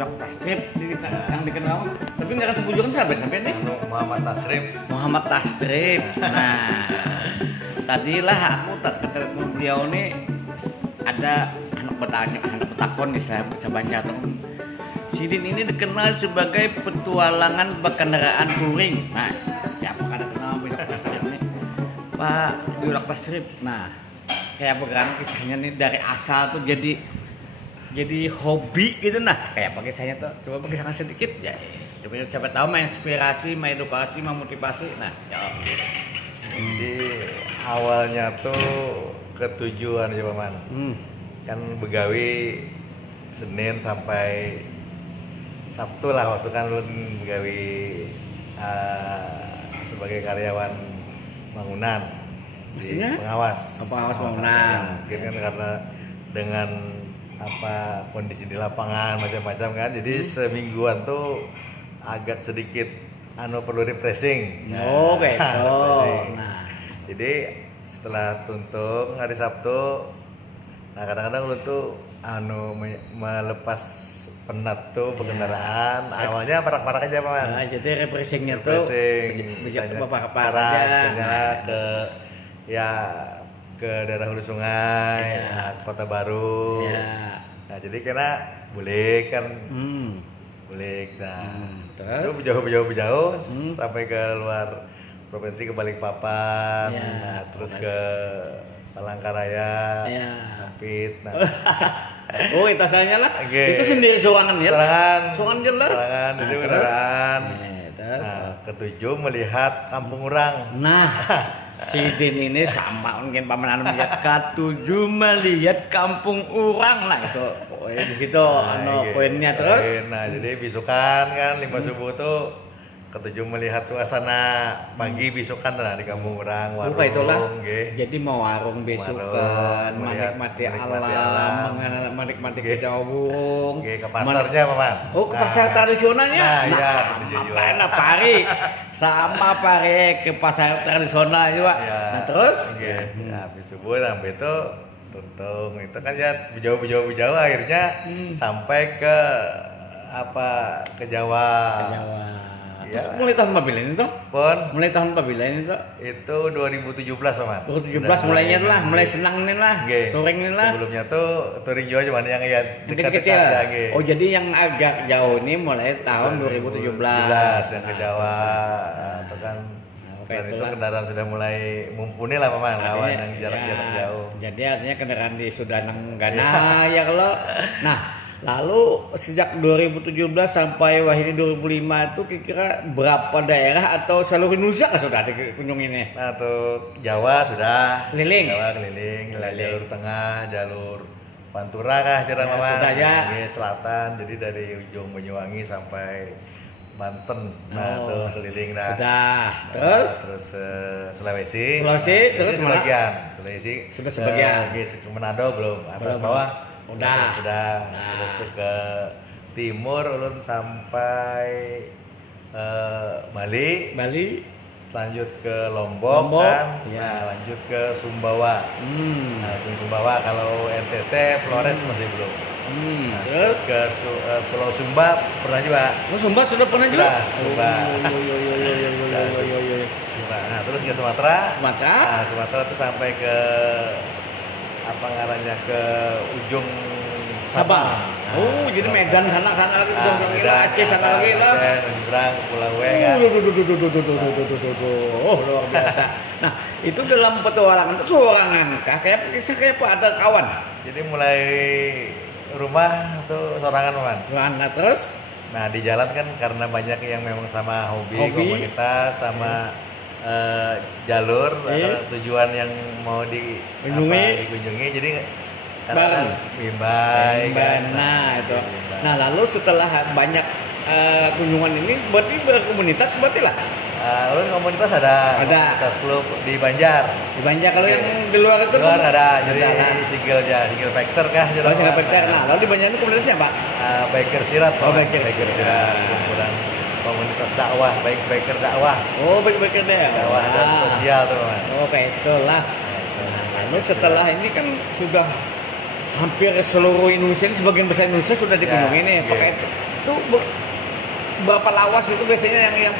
Biwak Tasrif yang dikenal. Tapi nggak sebujukan sampai nih. Muhammad Tasrif. Muhammad Tasrif. Nah, tadilah aku ketemu beliau nih ada anak betakon nih saya baca-baca tuh. Sidin ini dikenal sebagai petualangan berkendaraan touring. Nah, siapa kan kenal Biwak Tasrif nih? Pak Biwak Tasrif. Nah, kayak bagaimana kisahnya nih dari asal tuh jadi hobi gitu nah kayak pakai saya tuh coba pakai sangat sedikit ya supaya siapa tahu menginspirasi, mengedukasi, memotivasi. Nah, ya. Jadi awalnya tuh ketujuan ya Paman. Kan begawi Senin sampai Sabtu lah waktu kan lu begawi sebagai karyawan bangunan. Maksudnya? Pengawas Bangunan. Mungkin kan karena dengan kondisi di lapangan macam-macam kan, jadi semingguan tuh agak sedikit perlu refreshing. Oh gitu. Refreshing. Nah, jadi setelah tuntung hari Sabtu, nah kadang-kadang lu tuh melepas penat tuh pengendaraan. Awalnya parak-parak aja Paman. nah jadi refreshingnya tuh bisa parak aja ke daerah hulu sungai, Kota Baru. Nah jadi karena boleh kan, boleh. Nah terus jauh sampai ke luar provinsi, ke Balikpapan, nah, terus ke Palangkaraya, Sampit. Nah. Oh itu asalnya lah. Okay. Itu sendiri sorangan ya? Sorangan jelas. Sorangan jadi kendaraan. Nah, ketujuh melihat kampung orang. Nah. Sidin ini sama mungkin paman melihat K7 melihat kampung orang lah itu di situ poinnya terus. Nah jadi bisukan kan 5 subuh tuh ketujuh melihat suasana pagi bisukan lah di kampung orang, warung. Itulah. Jadi mau warung bisukan, menikmati alam, menikmati kejauh burung. Ke pasarnya Paman. Oh ke pasar tradisionalnya. Nah, sama pare ke pasar tradisional juga. Nah terus? Habis subuh sampai itu tuntung itu kan ya jauh akhirnya sampai ke Jawa. Terus mulai tahun berapa ini tuh? Mulai tahun berapa ini tuh? Itu 2017 Paman. 2017 mulainya tuh lah, mulai senang nih lah, touring nih lah. Sebelumnya tuh touring juga cuman yang dekat-dekat aja. Oh jadi yang agak jauh ini mulai tahun 2017 yang ke Jawa. Itu kan dan itu kendaraan sudah mulai mumpuni lah Paman, lawan yang jarak-jarak jauh. Jadi artinya kendaraan sudah nenggana ya kalau. Nah lalu sejak 2017 sampai ini 2005 itu kira-kira berapa daerah atau seluruh Indonesia sudah dikunjungi nih? Nah tuh Jawa sudah keliling, jalur tengah, jalur Pantura kah jalan Paman? Sudah ya. Selatan, jadi dari ujung Banyuwangi sampai Banten. Nah tuh keliling dah. Sudah. Terus Sulawesi, terus sebagian. Sulawesi sudah sebagian. Ke Manado belum, atas bawah. Udah. Terus ke timur ulun sampai Bali, lanjut ke Lombok. Kan, nah lanjut ke Sumbawa. Nah ke Sumbawa, kalau NTT Flores masih belum. Nah, terus ke Pulau Sumba pernah juga. Sumba sudah pernah juga. Sumba. Nah terus ke Sumatera. Nah, Sumatera itu sampai ke ngarannya ke ujung Sabang. Jadi Medan sana lagi, Aceh sana lagi lah. Nyebrang ke Pulau Wengan. Luar biasa. Nah, itu dalam petualangan itu sorangan kah? Kisah kayak apa ada kawan? Jadi mulai rumah tuh sorangan Paman. Nah, terus? Nah, di jalan kan karena banyak yang memang sama hobi. Komunitas sama jalur tujuan yang mau dikunjungi jadi bareng Bimbai kan. Nah itu lalu setelah banyak kunjungan ini berarti berkomunitas berarti lah. Komunitas ada komunitas klub di Banjar. Kalau yang di luar itu ada jadi single factor kah? Single factor. Nah lalu di Banjar itu komunitasnya Pak? Biker Sirat. Biker Sirat. Kumpulan komunitas dakwah, biker dakwah. Biker dakwah dan sosial tuh Mas. Kayak itulah. Lalu setelah ini kan sudah hampir seluruh Indonesia ini, sebagian besar Indonesia sudah dikunjungi nih. itu berapa lawas itu biasanya yang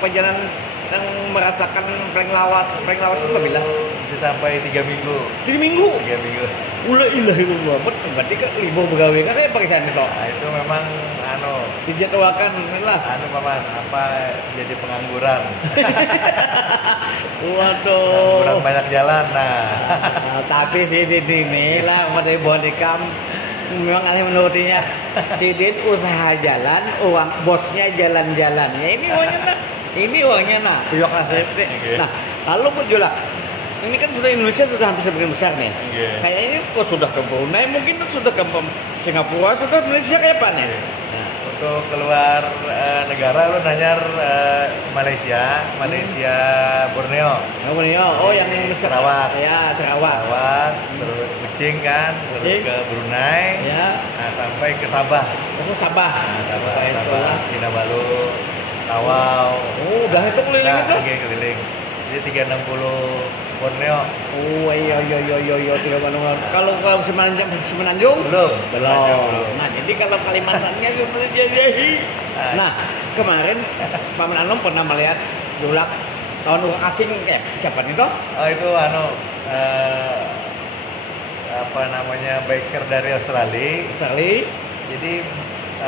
perjalanan yang merasakan paling lawas itu bila? Bisa sampai 3 minggu. 3 minggu? 3 minggu. Ulah ilah illallah. Berarti kan libur begawe kan ya pakai sana toh. Nah, itu memang dijadwalkan lah. Paman, jadi pengangguran. Waduh. Kurang banyak jalan. Tapi si Didin ini lah dari Bonikam memang aneh menurutinya. Si Didin usaha jalan, uang bosnya jalan-jalan. Ya ini uangnya nak. Ini uangnya nak. Tuyok nasib deh. Nah, lalu berjualan. Ini kan sudah Indonesia sudah hampir sebagian besar nih. Kayak ini kok sudah ke Brunei, mungkin sudah ke Singapura, sudah Malaysia kayak apa nih? Untuk keluar negara lu nanyar Malaysia, Borneo. Oh yang Sarawak. Ya, Sarawak. Terus Kuching kan, terus ke Brunei. Ya. Nah, sampai ke Sabah. Oh, Sabah. Sabah, Kinabalu, Tawau. Oh, udah itu keliling itu? Keliling. Jadi 360 Borneo. Oh iya 360. Kalau Semenanjung? Belum. Nah, jadi kalau Kalimantannya cuma dijajahi. Nah, kemarin Paman Anom pernah melihat Dulak tahun orang asing siapa nih toh? Oh, itu biker dari Australia. Jadi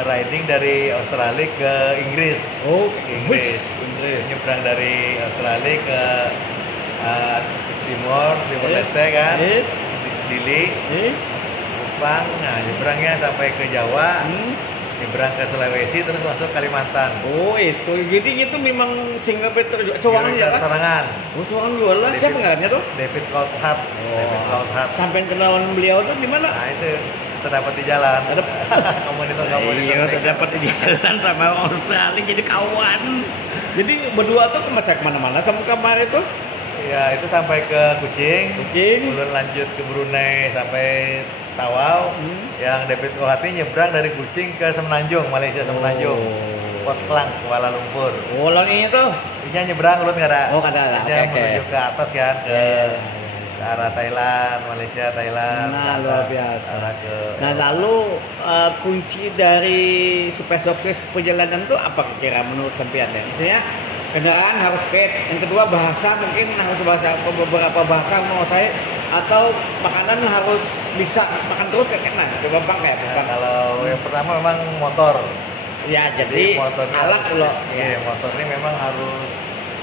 riding dari Australia ke Inggris. Oh, Inggris. Nyebrang dari Australia ke Timor Leste kan, Dili, Kupang. Nah, nyebrangnya sampai ke Jawa, nyebrang ke Sulawesi, terus masuk Kalimantan. Oh, itu. Jadi itu memang Singapura Sawangan ya kan? Sawangan. Oh, Sawangan jualan. Siapa pengarapnya tuh? David Coulthard. Sampai kenalan beliau tuh di mana? Nah, itu terdapat di jalan. Komunitas. Iya, terdapat di jalan sama Australia jadi kawan. Jadi berdua tuh kemana-mana sama kamar itu? Ya, itu sampai ke Kuching. Kemudian lanjut ke Brunei sampai Tawau. Yang David Coulthard nyebrang dari Kuching ke Semenanjung, Malaysia Semenanjung. Port Klang, Kuala Lumpur. Oh, lawan ini tuh? Ini nyebrang, lu nggak ada? Oh, nggak ada. Menuju ke atas kan, ke arah Thailand, Malaysia, Thailand. Nah, luar biasa. Nah, lalu kunci dari supaya sukses perjalanan itu apa kira menurut sampean ya? Misalnya kendaraan harus fit, yang kedua bahasa mungkin harus beberapa bahasa mau saya, atau makanan harus bisa makan terus kayak mana? Coba bang kayak apa? Kalau yang pertama memang motor. Ya, jadi alat loh. Iya, motor ini memang harus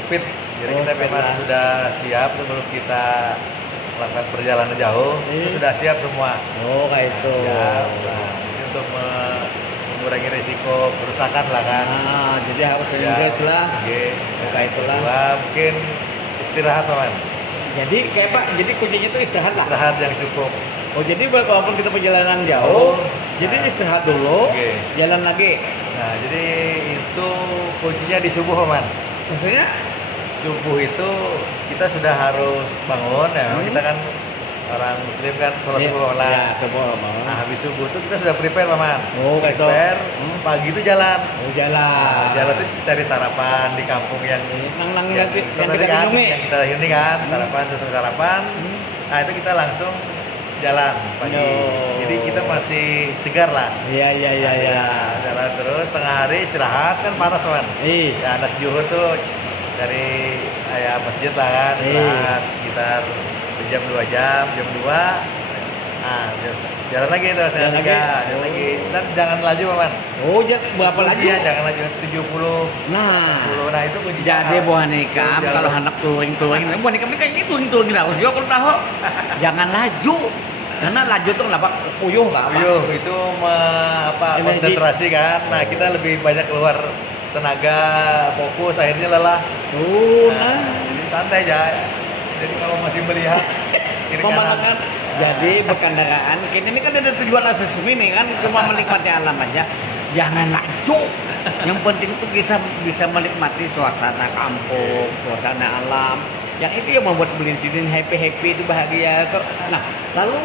fit. Jadi kita memang sudah siap sebelum kita melakukan perjalanan jauh, itu sudah siap semua. Oh, kayak itu. Siap. Nah, ini untuk mengurangi risiko kerusakan lah kan. Jadi harus Inggris lah. Kayak itulah. Mungkin istirahat teman. Jadi kayak Pak, jadi kuncinya itu istirahat lah. Istirahat yang cukup. Oh, jadi walaupun kita perjalanan jauh, jadi istirahat dulu, jalan lagi. Nah, jadi itu kuncinya di subuh, Paman. Maksudnya? Subuh itu kita sudah harus bangun ya. Kita kan orang Muslim kan sholat subuh lah. Nah, habis subuh itu kita sudah prepare, Paman. Oh, prepare. Pagi itu jalan. Oh, jalan. Jalan itu cari sarapan di kampung yang kita ini kan, sarapan. Nah, itu kita langsung jalan pagi. Jadi kita masih segar lah. Iya. Jalan terus tengah hari istirahat kan panas, Paman. Ya, anak Juhur tuh dari masjid lah kan, istirahat sekitar jam 2 jam 2. Nah, jalan lagi tuh, jalan lagi. Dan jangan laju, Paman. Oh, berapa laju? Iya, jangan laju 70. Nah, itu kunci. Jadi Bonikam kalau anak touring, Bonikam ini kayaknya touring harus juga kalau tahu. Jangan laju. Karena laju tuh kenapa? Puyuh itu konsentrasi kan. Nah, kita lebih banyak keluar tenaga, fokus, akhirnya lelah. Jadi santai aja. Jadi kalau masih melihat kiri kanan. Jadi berkendaraan, ini kan ada tujuan asas ini kan, cuma menikmati alam aja. Jangan laju. Yang penting itu bisa menikmati suasana kampung, suasana alam. Yang itu yang membuat beliin sini happy itu bahagia. Nah, lalu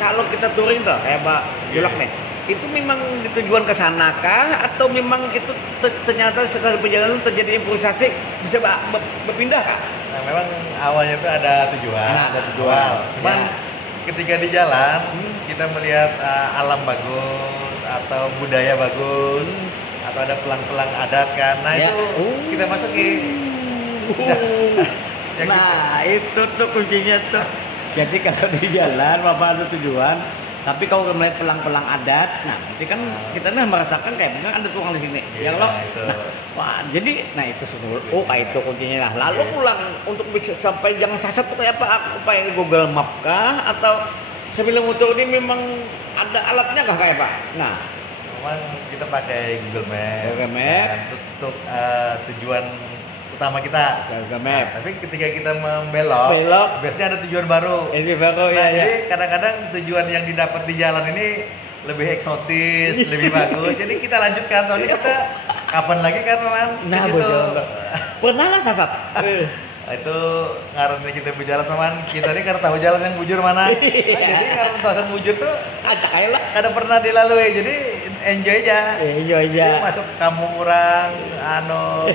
kalau kita touring tuh kayak Pak Julak nih, itu memang tujuan ke sana kah atau memang itu ternyata sekali perjalanan terjadi improvisasi bisa berpindah kah? Nah, memang awalnya itu ada tujuan. Cuman ketika di jalan kita melihat alam bagus, atau budaya bagus atau ada pelang-pelang adat kan. Nah Ya. itu kita masukin. Yang Nah, itu tuh kuncinya tuh. Jadi kalau di jalan Bapak ada tujuan, tapi kalau melihat pelang-pelang adat, nah nanti kan kita merasakan kayak benar ada tukang di sini. Iya, Yang lo, itu. nah, wah, jadi nah itu semua. Oh, kayak itu kuncinya lah. Lalu pulang untuk bisa sampai jangan sasat tuh kayak apa? Apa yang Google Map kah atau sebelum motor ini memang ada alatnya kah kayak Pak? Nah, memang kita pakai Google Map. Google Map. Dan untuk tujuan utama kita. Google Map. Nah, tapi ketika kita membelok, Belok. biasanya ada tujuan baru. Ini baru Nah, ya. jadi kadang-kadang tujuan yang didapat di jalan ini lebih eksotis, lebih bagus. Jadi kita lanjutkan. Soalnya kita kapan lagi kan, Man? Nah, Di situ. betul. Pernah lah sasat. Nah, itu ngarannya kita berjalan, teman. Kita ini karena tahu jalan yang bujur mana. Nah, jadi karena tawasan bujur tuh Acak aja lah. kada pernah dilalui. Jadi enjoy aja. Iya Jadi aja. masuk kamu orang,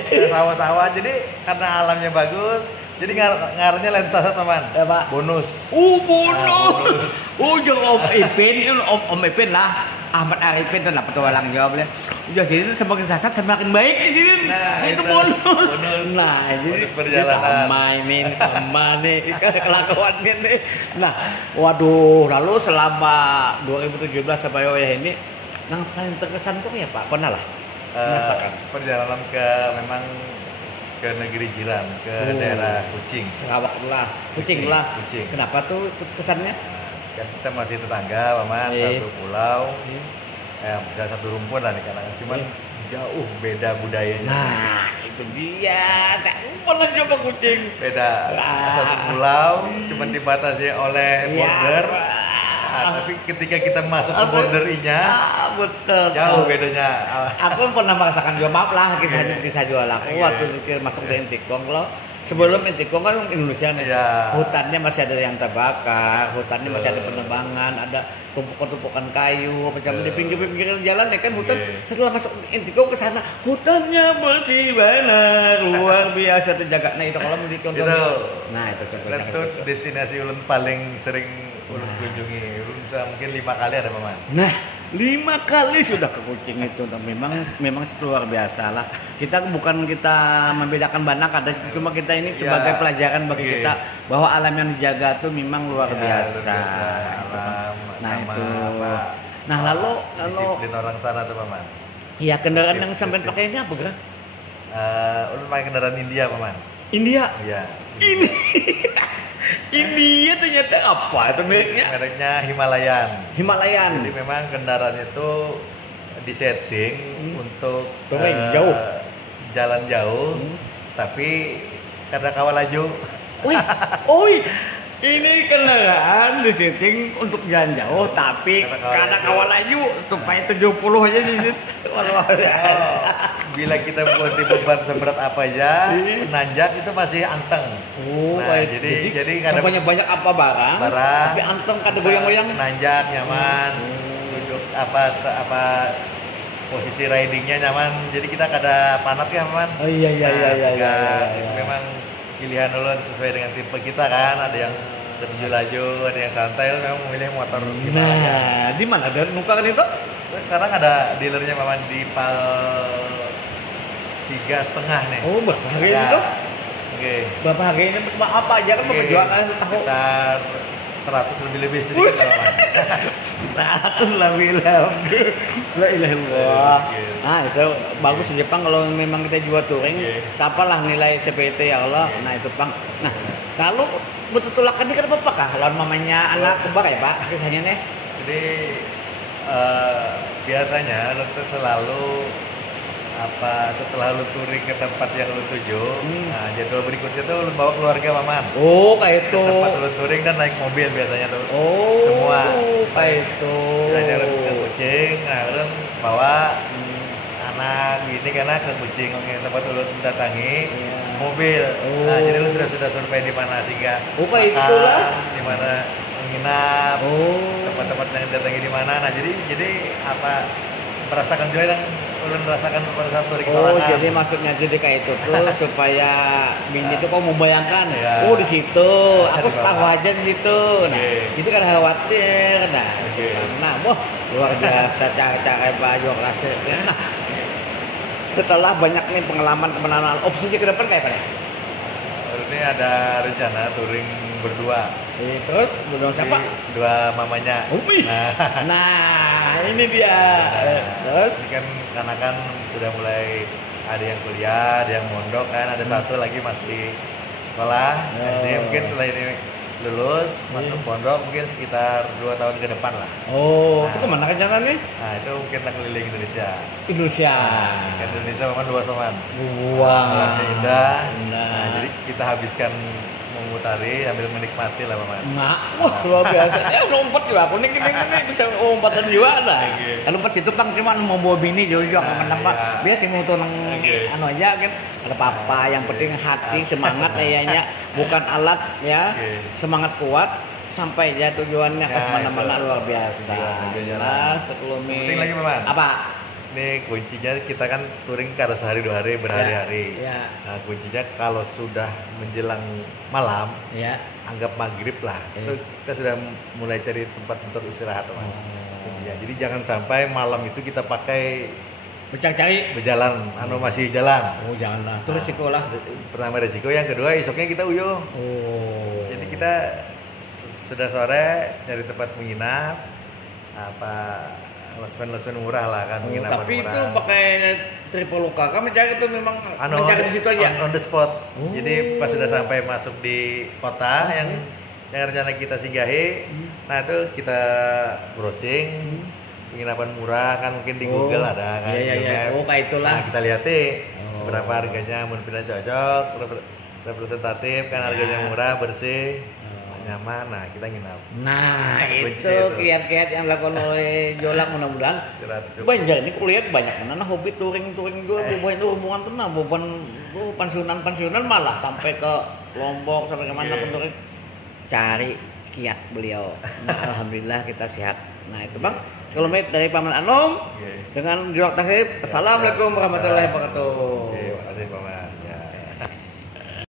ke sawah-sawah. Jadi karena alamnya bagus, jadi ngarannya lain sasat, teman. Ya, Pak. Bonus. Bonus. Jangan Om Ipin, Om Ipin lah. Ahmad Arifin tuh lah petualang jawabnya. Udah sini semakin sasat semakin baik di sini. Nah, itu itu bonus. bonus. Nah, jadi Bonus perjalanan. sama nih kelakuannya nih. Nah, waduh, lalu selama 2017 sampai ini yang paling terkesan tuh ya Pak, pernah lah merasakan Perjalanan memang ke negeri jiran, ke daerah Kucing. Sarawak lah, Kucing lah. Kucing. Kenapa tuh kesannya? Kan kita masih tetangga, Paman, satu pulau, bisa satu rumpun lah nih kadang. Cuman jauh beda budayanya. Nah, itu dia. Malah coba Kucing. Beda. Wah. Satu pulau, cuman dibatasi oleh border. Nah, tapi ketika kita masuk ke borderinya, betul. jauh bedanya. Aku pernah merasakan juga, maaf lah kisah jual aku waktu masuk di Intikong loh. Sebelum Intikong kan Indonesia nih, hutannya masih ada yang terbakar, hutannya masih ada penebangan, ada tumpukan-tumpukan kayu, macam di pinggir-pinggir jalan ya kan hutan. Setelah masuk Intikong ke sana, hutannya bersih banget, luar biasa terjaga. Nah itu kalau mau ditonton. Nah itu contohnya. Itu destinasi ulun paling sering ulun kunjungi. Ulun bisa mungkin 5 kali ada, Paman. Nah, 5 kali sudah ke Kucing itu. Memang itu luar biasa lah. Kita membedakan banyak, ada cuma kita ini sebagai pelajaran bagi kita bahwa alam yang dijaga itu memang luar biasa. Alam, Nah sama itu. apa, Nah lalu disiplin orang sana tuh, Paman. ya kendaraan yang sampai pakai ini apa gerak? Ulun pakai kendaraan India, Paman. India. Iya. Ini India ternyata apa itu mereknya? Mereknya Himalayan. Himalayan. Jadi memang kendaraan itu disetting untuk jauh. Jalan jauh, tapi karena kawal laju. Oi, ini kendaraan disetting untuk jalan jauh, tapi karena kawal laju supaya 70 aja sih. Bila kita buat beban seberat apa aja, nanjak itu masih anteng. Nah, jadi kadang banyak apa barang, tapi anteng kada goyang-goyang. Nanjak nyaman, duduk apa posisi ridingnya nyaman. Jadi kita kada panat ya, Man. Oh iya. Memang pilihan ulun sesuai dengan tipe kita kan. Ada yang terjun laju, ada yang santai. Memang memilih motor gimana. Nah, di mana ada nukaran itu? Terus sekarang ada dealernya, Paman, di Pal 3,5 nih. Oh, berapa harganya itu? Oke. Berapa harganya? Apa aja kan memperjuangkan tahu. Sekitar 100 lebih sedikit lah, Paman. 100 lebih. La ilaha illallah. Nah, itu bagus di Jepang kalau memang kita jual touring, siapalah nilai CPT ya Allah. Nah, itu Bang. Nah, kalau betul-betulakan ini kan apa kah? Lawan mamanya anak kembar ya, Pak? Kisahnya nih. Jadi biasanya lu tuh selalu setelah lu touring ke tempat yang lu tuju, nah jadwal berikutnya tuh lu bawa keluarga, Paman. Oh, kayak itu. Ke tempat lu touring dan naik mobil biasanya tuh. Oh, semua. kayak itu. Jalan ke Kucing, nah lu bawa anak gini karena ke Kucing tempat lu datangi mobil. Nah, jadi lu sudah survei di mana sehingga kayak itulah. Di mana menginap, tempat-tempat yang datangi di mana. Nah, jadi merasakan juga yang ulun rasakan pada saat touring Oh, Malangan. jadi maksudnya jadi kayak itu tuh supaya Bini itu kok membayangkan, Ya. oh di situ, aku Di setahu bawah. aja di situ. Nah, Oke. itu kan khawatir. Nah, Oke. nah, wah luar biasa cara-cara Pak Jokrasi. Nah, setelah banyak nih pengalaman obsesi ke depan kayak apa nih? Ini ada rencana touring berdua. Terus berdua siapa? Jadi, dua mamanya. Umis. Nah, ini dia. Terus Ini kan karena kan sudah mulai ada yang kuliah, ada yang mondok kan, ada satu lagi masih sekolah. Oh. Jadi mungkin setelah ini lulus masuk pondok mungkin sekitar 2 tahun ke depan lah. oh, Nah. itu kemana rencananya? Nah itu mungkin nak keliling Indonesia. Indonesia. Kan Indonesia memang luas banget. Wah, Alamnya indah. indah. Nah, jadi kita habiskan memutari sambil menikmati lah Maman. Mak, wah luar biasa. Ya lompat juga aku nih bisa lompatan juga lah. Oke. Lompat situ bang cuma mau bawa bini juga kemana-mana. iya. Biasa mau tuh nang Oke. anu aja kan. Ada papa yang penting hati semangat kayaknya bukan alat ya. Oke. Semangat kuat sampai ya tujuannya ke Ya, mana-mana itu. luar biasa. Tujuannya Nah, sekelumit. Penting lagi, Maman. Apa? Ini kuncinya kita kan touring kada sehari 2 hari berhari-hari. Ya. Nah kuncinya kalau sudah menjelang malam, Ya. anggap maghrib lah, Ya. itu kita sudah mulai cari tempat untuk istirahat teman. Oh. Ya, jadi jangan sampai malam itu kita pakai Mencari. berjalan, masih jalan. Oh janganlah. Itu risiko lah. Pertama resiko, yang kedua esoknya kita uyuh. Oh. Jadi kita sudah sore nyari tempat menginap, losmen murah lah kan, penginapan Tapi murah. itu pakai Traveloka, kami cari itu memang mencari di situ aja. On the spot. Oh. Jadi pas sudah sampai masuk di kota yang rencana kita singgahi, nah itu kita browsing penginapan murah kan mungkin di Google ada kan. Iya, Google iya. Map. Oh, kayak itulah. Nah, kita lihat Oh. berapa harganya, mungkin cocok, representatif kan harganya murah, bersih, nyaman. Nah, kita nginap. Nah, Kuncinya itu itu. kiat-kiat yang dilakukan oleh Jolak mudah-mudahan. Istirahat cukup. Banjar ini kulihat banyak mana hobi touring juga bukan itu hubungan tuh nah bukan pensiunan malah sampai ke Lombok sampai kemana pun touring cari kiat beliau. Nah, alhamdulillah kita sehat. Nah, itu Bang. Sekelumit dari Paman Anom Oke. dengan Jolak Takrib. Assalamualaikum warahmatullahi wabarakatuh.